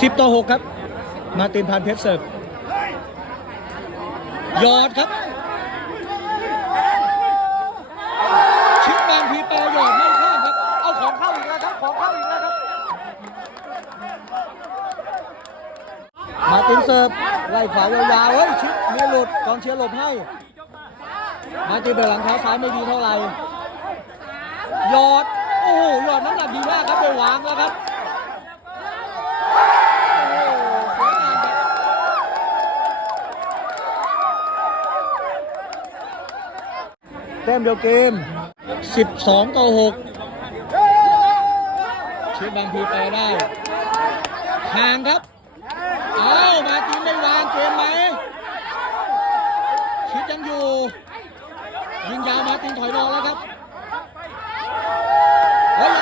สิบต่อหกครับ มาตินพานเพชรเสิร์ฟยอดครับชิดบางพีแปรหยอดไม่ข้าครับ เอาของเข้าอีกแล้วครับ ของเข้าอีกแล้วครับ มาตินเสิร์ฟไล่ขวายาวๆเฮ้ยชิดมีหลุดกองเชียร์หลบให้ มาตินเปิดหลังเท้าซ้ายไม่ดีเท่าไหร่ยอด โอ้โหหยอดน้ำหนักดีมากครับไปวางแล้วครับ ต้มเดียวเกม 12 ต่อ 6 เชียบางพีไปได้ห่างครับ เอามาตีไม่วางเกมไหม ชิดยังอยู่ ยิงยาวมาตีถอยรอแล้วครับเฮ้ย